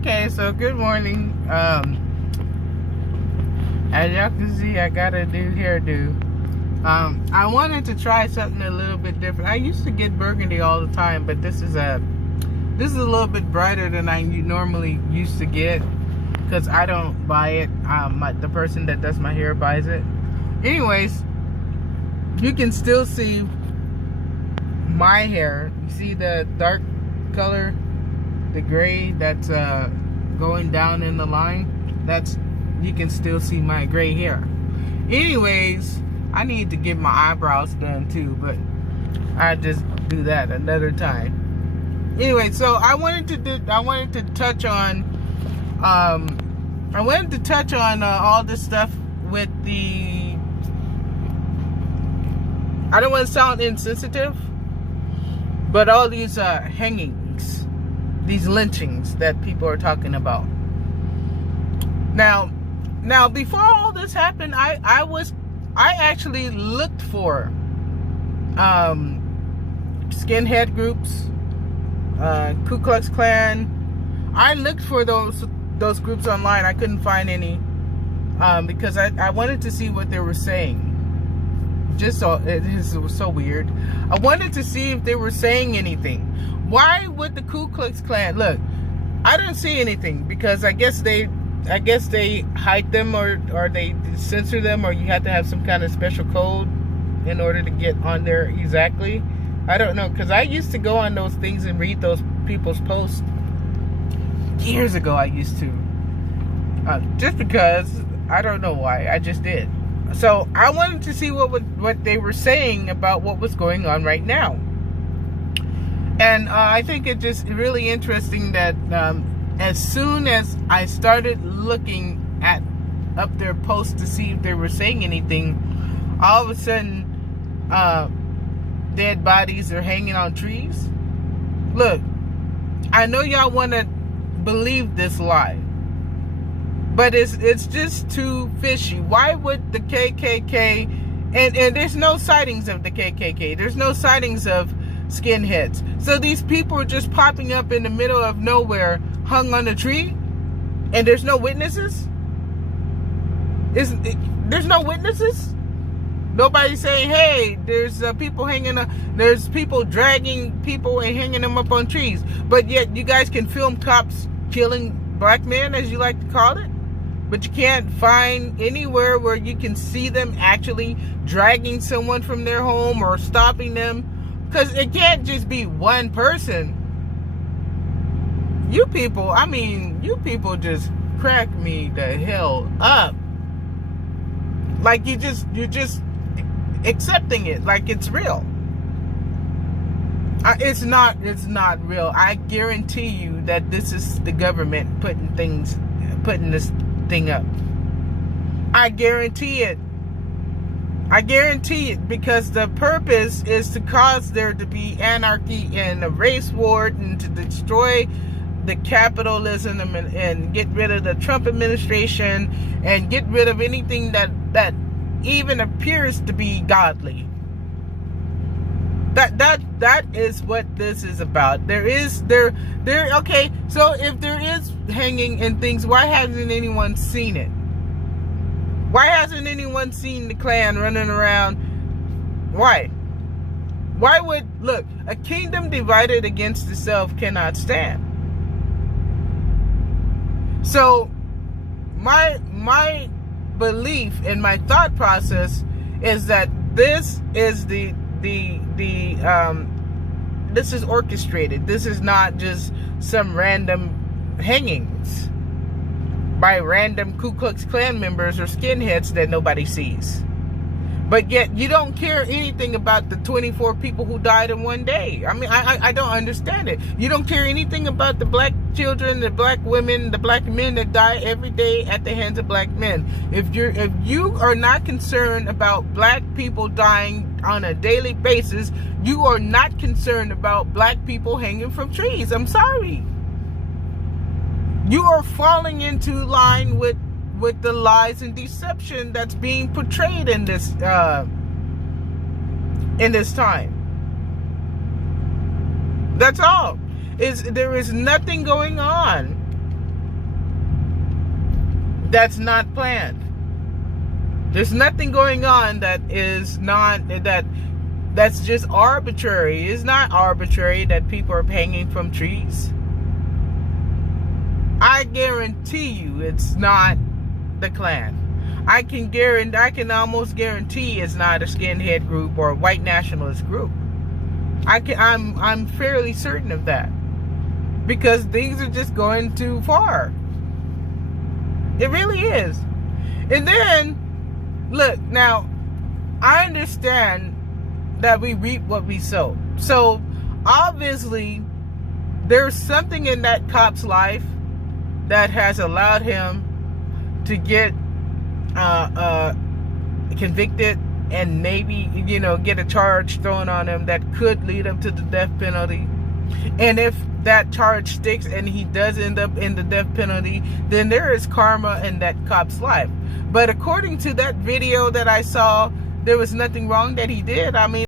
Okay, so good morning. As y'all can see, I got a new hairdo. I wanted to try something a little bit different. I used to get burgundy all the time, but this is a little bit brighter than I normally used to get because I don't buy it. The person that does my hair buys it. Anyways, you can still see my hair. You see the dark color, the gray that's going down in the line. You can still see my gray hair. Anyways, I need to get my eyebrows done too, but I just do that another time. Anyway, so I wanted to touch on all this stuff with the. I don't want to sound insensitive, but all these hangings, these lynchings that people are talking about. Now before all this happened, I actually looked for skinhead groups, Ku Klux Klan. I looked for those groups online. I couldn't find any because I wanted to see what they were saying. It was so weird. I wanted to see if they were saying anything. Why would the Ku Klux Klan look? I didn't see anything because I guess they hide them or they censor them, or you have to have some kind of special code in order to get on there exactly. I don't know, because I used to go on those things and read those people's posts years ago. I used to just because I don't know why, I just did. So I wanted to see what they were saying about what was going on right now. And I think it's just really interesting that as soon as I started looking up their posts to see if they were saying anything, all of a sudden dead bodies are hanging on trees. Look, I know y'all want to believe this lie, but it's just too fishy. Why would the KKK, and there's no sightings of the KKK, there's no sightings of skinheads, so these people are just popping up in the middle of nowhere, hung on a tree, and there's no witnesses? There's no witnesses? Nobody's saying, hey, there's people there's people dragging people and hanging them up on trees, but yet you guys can film cops killing black men, as you like to call it, but you can't find anywhere where you can see them actually dragging someone from their home or stopping them, because it can't just be one person. You people just crack me the hell up. Like you're just accepting it like it's real. It's not real. I guarantee you that this is the government putting this thing up. I guarantee it. Because the purpose is to cause there to be anarchy and a race war and to destroy the capitalism and get rid of the Trump administration and get rid of anything that even appears to be godly. That is what this is about. Okay, so if there is hanging and things, why hasn't anyone seen it? Why hasn't anyone seen the Klan running around? Why look, a kingdom divided against itself cannot stand. So my belief and my thought process is that this is this is orchestrated. This is not just some random hangings by random Ku Klux Klan members or skinheads that nobody sees. But yet you don't care anything about the 24 people who died in one day. I mean, I don't understand it. You don't care anything about the black children, the black women, the black men that die every day at the hands of black men. If you are not concerned about black people dying on a daily basis, you are not concerned about black people hanging from trees. I'm sorry. You are falling into line with the lies and deception that's being portrayed in this time. That's all. There is nothing going on That's not planned. There's nothing going on that's just arbitrary. It's not arbitrary that people are hanging from trees. I guarantee you it's not the Klan. I can almost guarantee it's not a skinhead group or a white nationalist group. I'm fairly certain of that. Because things are just going too far. It really is. And then, look, now, I understand that we reap what we sow. So, obviously, there's something in that cop's life that has allowed him to get convicted and maybe, get a charge thrown on him that could lead him to the death penalty. And if that charge sticks and he does end up in the death penalty, then there is karma in that cop's life. But according to that video that I saw, there was nothing wrong that he did. I mean,